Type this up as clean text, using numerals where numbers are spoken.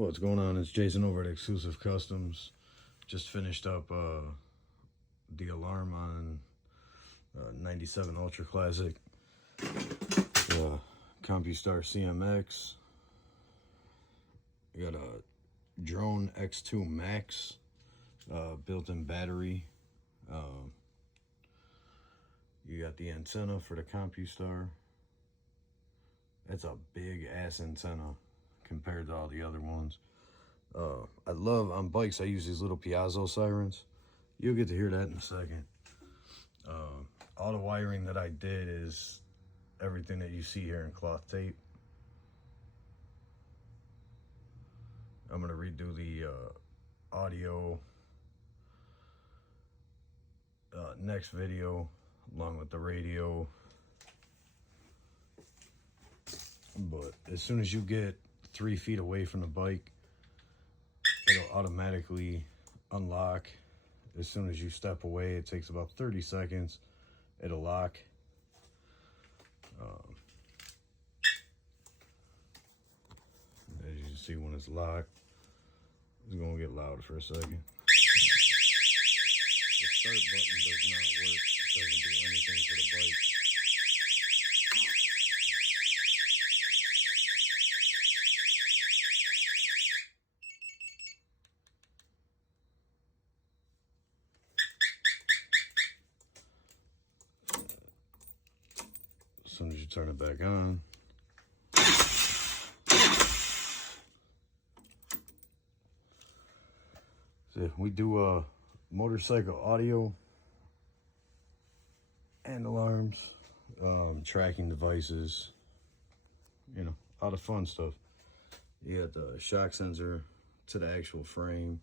What's going on? It's Jason over at Exclusive Customs. Just finished up the alarm on 97 Ultra Classic, Compustar CMX. We got a Drone X2 Max, built-in battery. You got the antenna for the Compustar. It's a big ass antenna compared to all the other ones. I love, on bikes, I use these little piezo sirens. You'll get to hear that in a second. All the wiring that I did is everything that you see here in cloth tape. I'm gonna redo the audio next video, along with the radio. But as soon as you get 3 feet away from the bike, it'll automatically unlock. As soon as you step away, it takes about 30 seconds. It'll lock. As you can see, when it's locked, it's gonna get loud for a second. The start button does not work. It doesn't do anything for the bike. As soon as you turn it back on, so we do motorcycle audio and alarms, tracking devices, you know, all the fun stuff. You got the shock sensor to the actual frame.